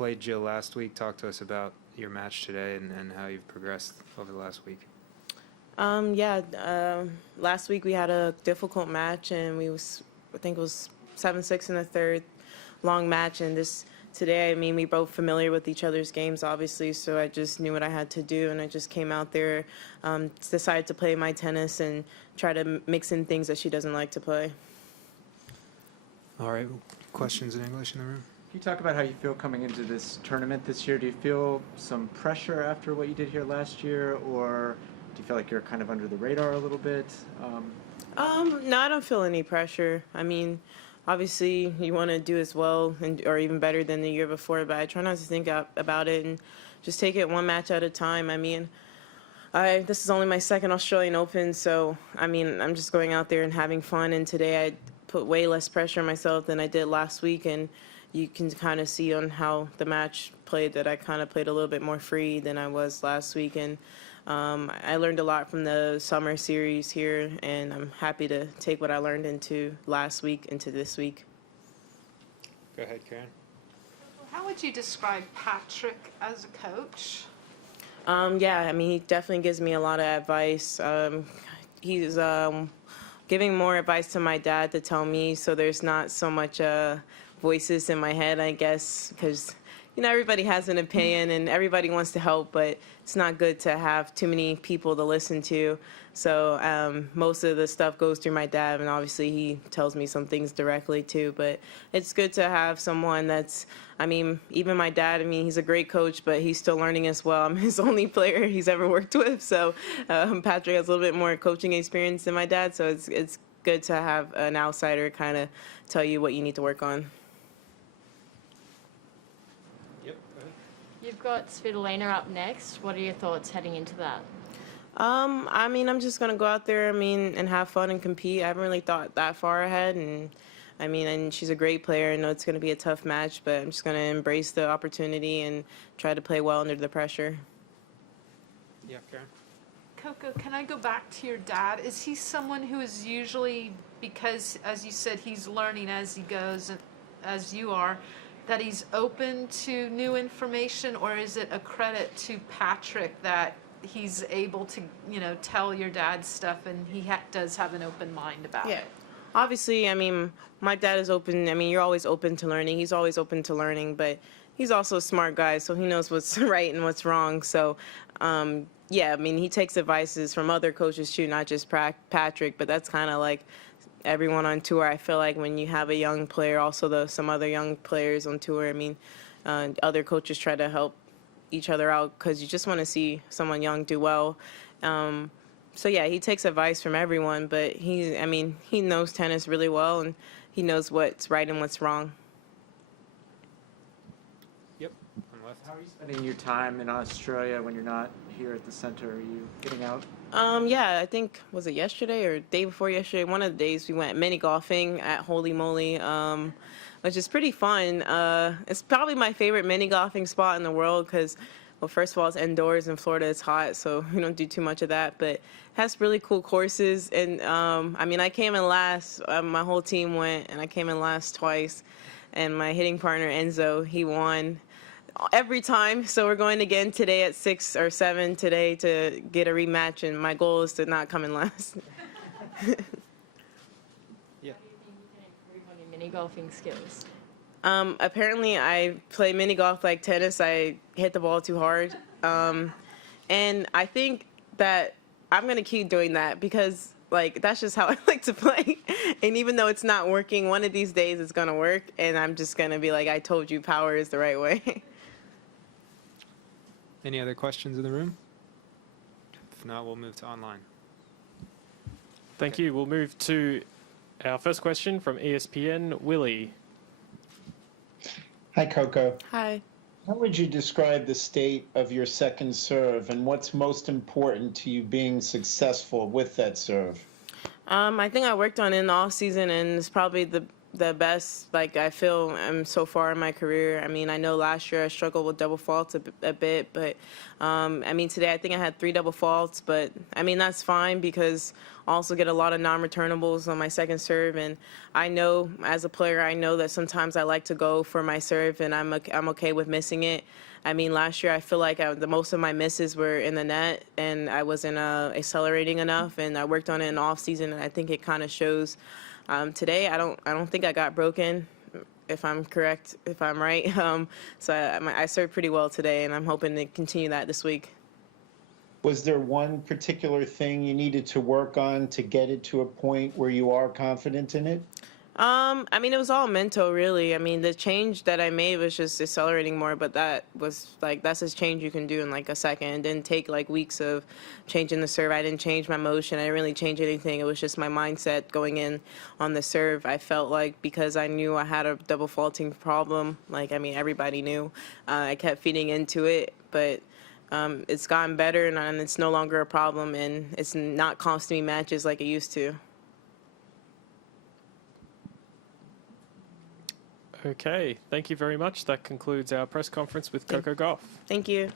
played Jill last week. Talk to us about your match today and how you've progressed over the last week. Last week we had a difficult match, and I think it was 7-6 in the third, long match. And today, I mean, we both familiar with each other's games, obviously, so I just knew what I had to do, and I just came out there, decided to play my tennis and try to mix in things that she doesn't like to play. All right, questions in English in the room? Can you talk about how you feel coming into this tournament this year? Do you feel some pressure after what you did here last year, or do you feel like you're kind of under the radar a little bit? No, I don't feel any pressure. I mean, obviously you want to do as well or even better than the year before, but I try not to think about it and just take it one match at a time. I mean, this is only my second Australian Open, so I mean, I'm just going out there and having fun, and today I put way less pressure on myself than I did last week, and you can kind of see on how the match played that I kind of played a little bit more free than I was last week, and I learned a lot from the summer series here, and I'm happy to take what I learned into last week into this week. Go ahead, Karen. How would you describe Patrick as a coach? Yeah, I mean, he definitely gives me a lot of advice. He's giving more advice to my dad to tell me, so there's not so much voices in my head, I guess, because you know, everybody has an opinion and everybody wants to help, but it's not good to have too many people to listen to. So most of the stuff goes through my dad, and obviously he tells me some things directly too. But it's good to have someone that's, I mean, even my dad, I mean, he's a great coach, but he's still learning as well. I'm his only player he's ever worked with. So Patrick has a little bit more coaching experience than my dad, so it's good to have an outsider kind of tell you what you need to work on. You've got Svitolina up next. What are your thoughts heading into that? I mean, I'm just gonna go out there, I mean, and have fun and compete. I haven't really thought that far ahead, and I mean, and she's a great player. I know it's gonna be a tough match, but I'm just gonna embrace the opportunity and try to play well under the pressure. Yeah, Karen. Coco, can I go back to your dad? Is he someone who is usually, because as you said, he's learning as he goes, as you are, that he's open to new information, or is it a credit to Patrick that he's able to, you know, tell your dad stuff and he does have an open mind about it? Obviously, I mean, my dad is open. I mean, you're always open to learning. He's always open to learning, but he's also a smart guy, so he knows what's right and what's wrong. So, yeah, I mean, he takes advices from other coaches too, not just Patrick, but that's kind of like everyone on tour. I feel like when you have a young player, also some other young players on tour, I mean, other coaches try to help each other out because you just want to see someone young do well. So yeah, he takes advice from everyone, but I mean, he knows tennis really well, and he knows what's right and what's wrong. Yep, on left. How are you spending your time in Australia when you're not here at the center? Are you getting out? Yeah, I think, was it yesterday or day before yesterday? One of the days we went mini golfing at Holy Moly, which is pretty fun. It's probably my favorite mini golfing spot in the world because, well, first of all, it's indoors. In Florida, it's hot, so we don't do too much of that. But it has really cool courses. And, I mean, I came in last. My whole team went, and I came in last twice. And my hitting partner, Enzo, he won every time. So we're going again today at 6 or 7 today to get a rematch, and my goal is to not come in last. Yeah. How do you think you can improve on your mini golfing skills? Apparently I play mini golf like tennis. I hit the ball too hard. And I think that I'm going to keep doing that because, like, that's just how I like to play. And even though it's not working, one of these days it's going to work, and I'm just going to be like, I told you, power is the right way. Any other questions in the room? If not, we'll move to online. Thank you. We'll move to our first question from ESPN, Willie. Hi, Coco. Hi. How would you describe the state of your second serve, and what's most important to you being successful with that serve? I think I worked on it in the off season, and it's probably the the best like I feel so far in my career. I mean, I know last year I struggled with double faults a bit, but I mean today I think I had 3 double faults, but I mean that's fine because I also get a lot of non-returnables on my second serve, and I know as a player I know that sometimes I like to go for my serve, and I'm okay with missing it. I mean, last year I feel like the most of my misses were in the net, and I wasn't accelerating enough, and I worked on it in the off season, and I think it kind of shows. Today, I don't think I got broken, if I'm correct, if I'm right. So I served pretty well today, and I'm hoping to continue that this week. Was there one particular thing you needed to work on to get it to a point where you are confident in it? I mean, it was all mental, really. I mean, the change that I made was just accelerating more, but that was like, that's a change you can do in like a second. It didn't take like weeks of changing the serve. I didn't change my motion. I didn't really change anything. It was just my mindset going in on the serve. I felt like because I knew I had a double faulting problem, like, I mean, everybody knew, I kept feeding into it, but it's gotten better and it's no longer a problem, and it's not costing me matches like it used to. Okay, thank you very much. That concludes our press conference with Coco Gauff. Thank you.